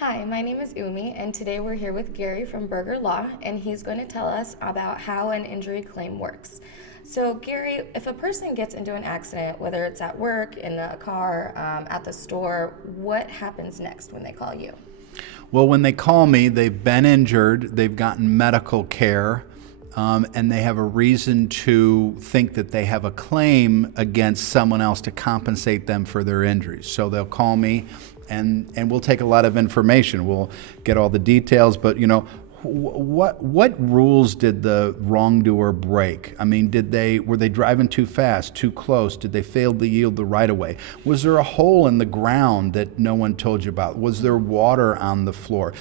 Hi, my name is Umi, and today we're here with Gary from Berger Law, and he's going to tell us about how an injury claim works. So, Gary, if a person gets into an accident, whether it's at work, in a car, at the store, what happens next when they call you? Well, when they call me, they've been injured, they've gotten medical care, and they have a reason to think that they have a claim against someone else to compensate them for their injuries. So they'll call me, and we'll take a lot of information. We'll get all the details, but what rules did the wrongdoer break? I mean, were they driving too fast, too close? Did they fail to yield the right of way? Was there a hole in the ground that no one told you about? Was there water on the floor?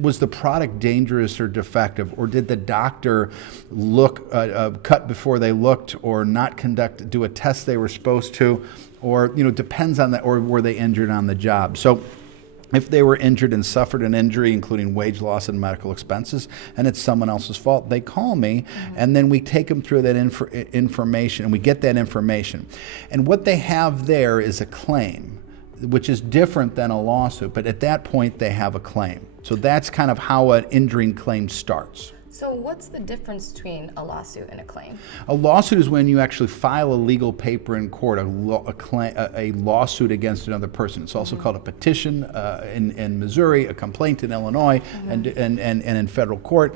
Was the product dangerous or defective? Or did the doctor cut before they looked, or not do a test they were supposed to? Or, depends on that. Or were they injured on the job? So if they were injured and suffered an injury, including wage loss and medical expenses, and it's someone else's fault, they call me, and then we take them through that information, and we get that information. And what they have there is a claim, which is different than a lawsuit, but at that point they have a claim. So that's kind of how an injury claim starts. So what's the difference between a lawsuit and a claim? A lawsuit is when you actually file a legal paper in court, a lawsuit against another person. It's also called a petition in Missouri, a complaint in Illinois, and in federal court.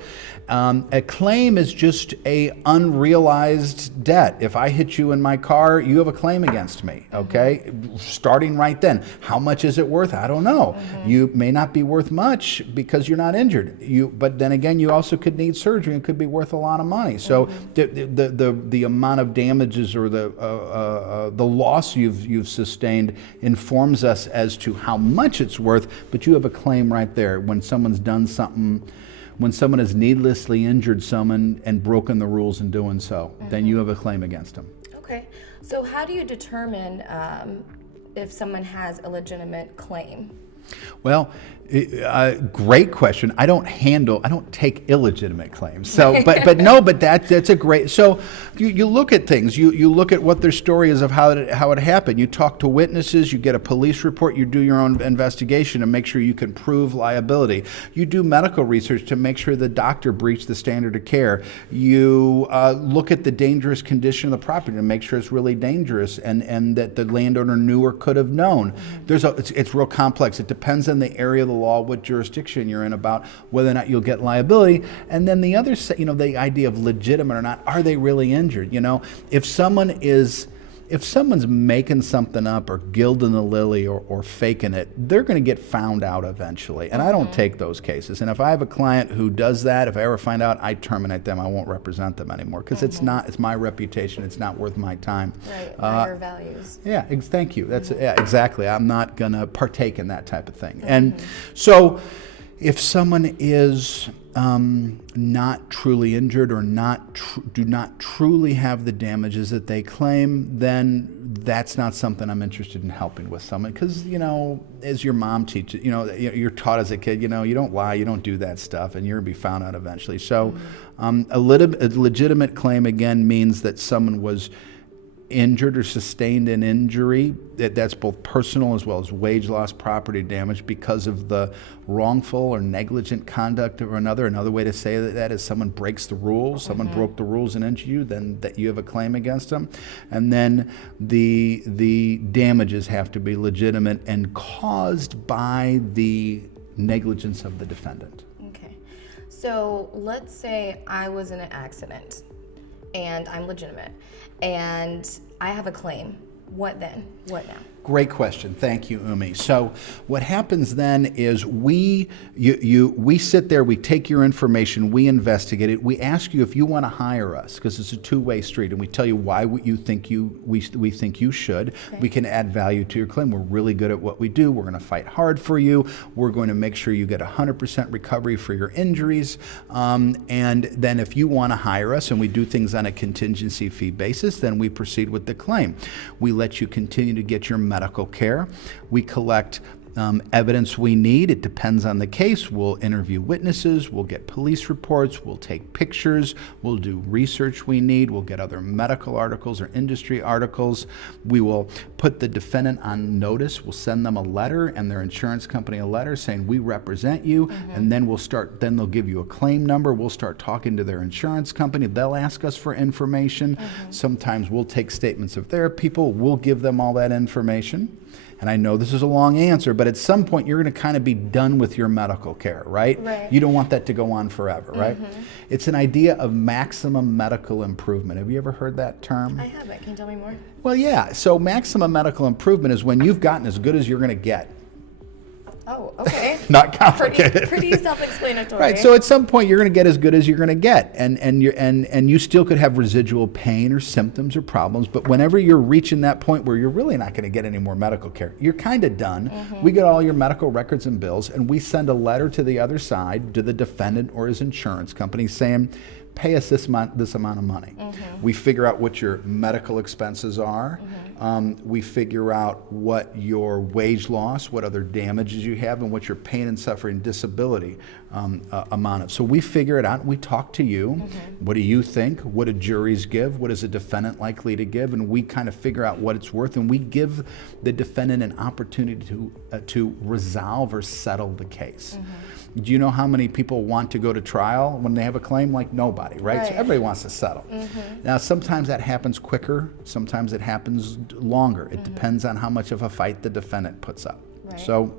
A claim is just a unrealized debt. If I hit you in my car, you have a claim against me, okay? Starting right then. How much is it worth? I don't know. You may not be worth much because you're not injured. But then again, you also could need surgery and could be worth a lot of money. So the amount of damages or the loss you've sustained informs us as to how much it's worth, but you have a claim right there. When someone's done something, when someone has needlessly injured someone and broken the rules in doing so, then you have a claim against them. Okay, so how do you determine if someone has a legitimate claim? Well, great question. I don't take illegitimate claims. So, but that's a great. So, you look at things. You look at what their story is of how it happened. You talk to witnesses. You get a police report. You do your own investigation to make sure you can prove liability. You do medical research to make sure the doctor breached the standard of care. You look at the dangerous condition of the property to make sure it's really dangerous and that the landowner knew or could have known. It's real complex. It depends on the area of the law, what jurisdiction you're in, about whether or not you'll get liability. And then the other, the idea of legitimate or not, are they really injured? If someone's making something up or gilding the lily or faking it, they're going to get found out eventually. And I don't take those cases. And if I have a client who does that, if I ever find out, I terminate them. I won't represent them anymore because it's my reputation. It's not worth my time. Right, not your values. Yeah, thank you. That's exactly. I'm not going to partake in that type of thing. And so if someone is not truly injured or do not truly have the damages that they claim, then that's not something I'm interested in helping with someone. Because, as your mom teaches, you're taught as a kid, you don't lie, you don't do that stuff, and you're going to be found out eventually. So a legitimate claim, again, means that someone was injured or sustained an injury that's both personal as well as wage loss, property damage because of the wrongful or negligent conduct of another. Another way to say that is someone breaks the rules, someone broke the rules and injured you, then that you have a claim against them. And then the damages have to be legitimate and caused by the negligence of the defendant. Okay, so let's say I was in an accident and I'm legitimate, and I have a claim. What then? What now? Great question. Thank you, Umi. So what happens then is we sit there, we take your information, we investigate it, we ask you if you want to hire us, because it's a two-way street, and we tell you why we think you should. Okay. We can add value to your claim. We're really good at what we do. We're going to fight hard for you. We're going to make sure you get 100% recovery for your injuries. And then if you want to hire us, and we do things on a contingency fee basis, then we proceed with the claim. We let you continue to get your medical care. We collect evidence we need. It depends on the case. We'll interview witnesses, we'll get police reports, we'll take pictures, we'll do research we need, we'll get other medical articles or industry articles. We will put the defendant on notice. We'll send them a letter and their insurance company a letter saying we represent you, and then then they'll give you a claim number. We'll start talking to their insurance company. They'll ask us for information. Sometimes we'll take statements of their people. We'll give them all that information. And I know this is a long answer, but at some point you're going to kind of be done with your medical care, right? You don't want that to go on forever, right? It's an idea of maximum medical improvement. Have you ever heard that term? I haven't. Can you tell me more? Well, yeah. So maximum medical improvement is when you've gotten as good as you're going to get. Oh, okay. Not complicated. Pretty self-explanatory. Right. So at some point you're going to get as good as you're going to get, and you still could have residual pain or symptoms or problems. But whenever you're reaching that point where you're really not going to get any more medical care, you're kind of done. We get all your medical records and bills, and we send a letter to the other side, to the defendant or his insurance company, saying, pay us this amount of money. We figure out what your medical expenses are. We figure out what your wage loss, what other damages you have, and what your pain and suffering disability amount of. So we figure it out. We talk to you. What do you think? What do juries give? What is a defendant likely to give? And we kind of figure out what it's worth, and we give the defendant an opportunity to resolve or settle the case. Do you know how many people want to go to trial when they have a claim? Like nobody, right? So everybody wants to settle. Now, sometimes that happens quicker. Sometimes it happens longer. It depends on how much of a fight the defendant puts up. So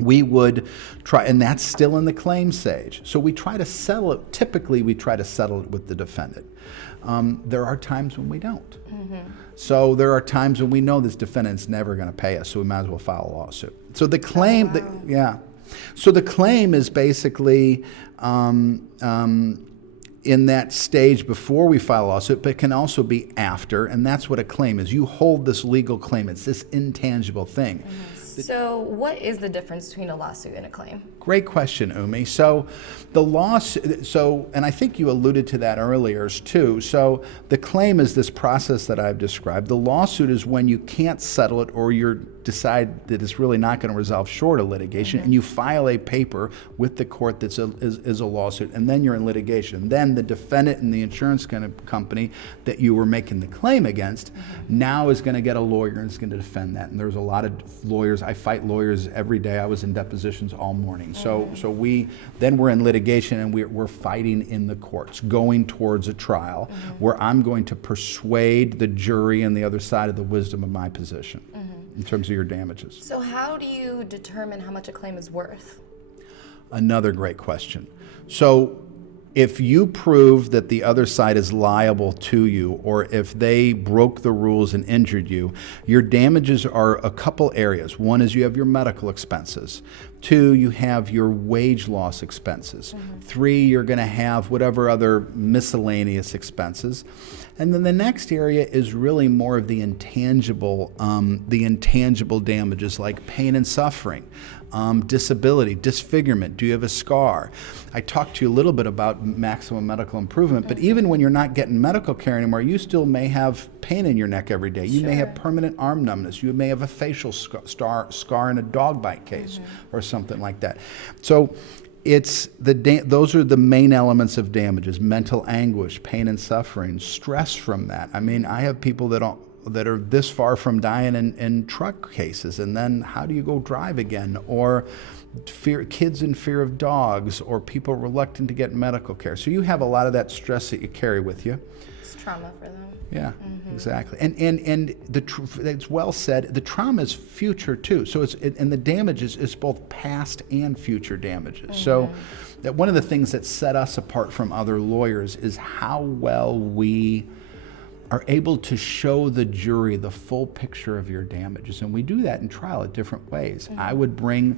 we would try, and that's still in the claim stage. So we try to settle it. Typically, we try to settle it with the defendant. There are times when we don't. So there are times when we know this defendant's never going to pay us, so we might as well file a lawsuit. So the claim, So the claim is basically in that stage before we file a lawsuit, but it can also be after, and that's what a claim is. You hold this legal claim. It's this intangible thing. So what is the difference between a lawsuit and a claim? Great question, Umi. So the lawsuit, and I think you alluded to that earlier too. So the claim is this process that I've described. The lawsuit is when you can't settle it or you decide that it's really not going to resolve short of litigation, and you file a paper with the court that is a lawsuit, and then you're in litigation. Then the defendant and the insurance company that you were making the claim against now is going to get a lawyer and is going to defend that. And there's a lot of lawyers. I fight lawyers every day. I was in depositions all morning. So we're in litigation, and we're fighting in the courts, going towards a trial where I'm going to persuade the jury and the other side of the wisdom of my position in terms of your damages. So how do you determine how much a claim is worth? Another great question. So if you prove that the other side is liable to you, or if they broke the rules and injured you, your damages are a couple areas. One is you have your medical expenses. 2, you have your wage loss expenses. 3, you're going to have whatever other miscellaneous expenses. And then the next area is really more of the intangible damages like pain and suffering, disability, disfigurement. Do you have a scar? I talked to you a little bit about maximum medical improvement, but even when you're not getting medical care anymore, you still may have pain in your neck every day. You may have permanent arm numbness. You may have a facial scar in a dog bite case or something like that. So those are the main elements of damages: mental anguish, pain and suffering, stress from that. I mean, I have people that are this far from dying in truck cases, and then how do you go drive again? Or kids in fear of dogs, or people reluctant to get medical care. So you have a lot of that stress that you carry with you. It's trauma for them. Yeah, exactly. And it's well said. The trauma is future too. So and the damages is both past and future damages. So that one of the things that set us apart from other lawyers is how well we are able to show the jury the full picture of your damages. And we do that in trial in different ways. I would bring,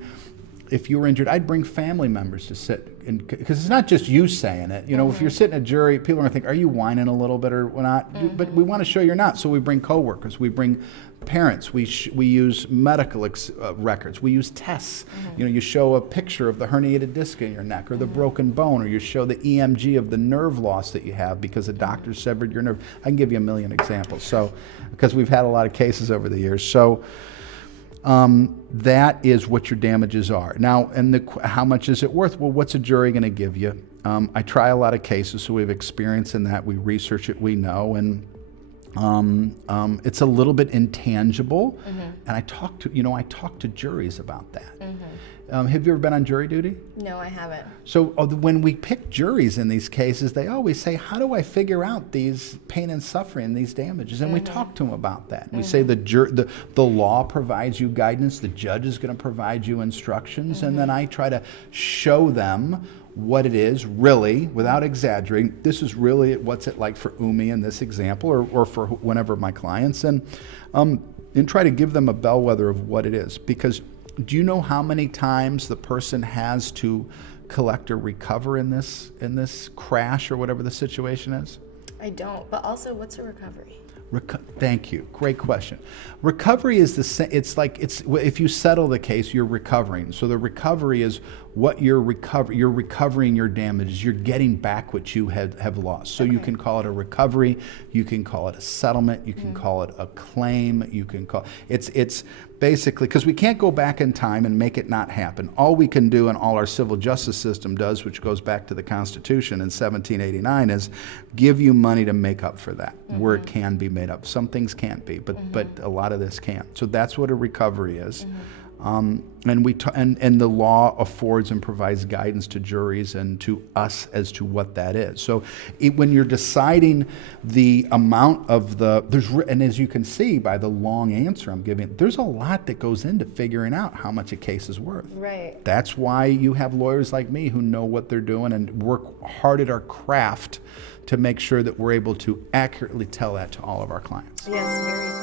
if you were injured, I'd bring family members to sit, because it's not just you saying it. You know, if you're sitting in a jury, people are going to think, are you whining a little bit or not? But we want to show you're not. So we bring coworkers, we bring parents, we use medical records, we use tests. You know, you show a picture of the herniated disc in your neck or the broken bone, or you show the EMG of the nerve loss that you have because the doctor severed your nerve. I can give you a million examples. So, because we've had a lot of cases over the years. So that is what your damages are. Now, and how much is it worth? Well, what's a jury going to give you? I try a lot of cases, so we have experience in that. We research it, we know, and it's a little bit intangible. And I talk to juries about that. Have you ever been on jury duty? No, I haven't. So when we pick juries in these cases, they always say, how do I figure out these pain and suffering, these damages? And we talk to them about that. And we say the law provides you guidance, the judge is going to provide you instructions, and then I try to show them what it is really, without exaggerating. This is really what's it like for Umi in this example, or for whenever my clients, and try to give them a bellwether of what it is. Because do you know how many times the person has to collect or recover in this crash or whatever the situation is? I don't, but also what's a recovery? Thank you. Great question. Recovery is if you settle the case, you're recovering. So the recovery is what you're recovering your damages. You're getting back what you have lost. So you can call it a recovery, you can call it a settlement, you can call it a claim, you can call it's basically, because we can't go back in time and make it not happen. All we can do, and all our civil justice system does, which goes back to the Constitution in 1789, is give you money to make up for that, where it can be made up. Some things can't be, but a lot of this can. So that's what a recovery is. And the law affords and provides guidance to juries and to us as to what that is. So when you're deciding the amount of and as you can see by the long answer I'm giving, there's a lot that goes into figuring out how much a case is worth. Right. That's why you have lawyers like me who know what they're doing and work hard at our craft to make sure that we're able to accurately tell that to all of our clients. Yes, very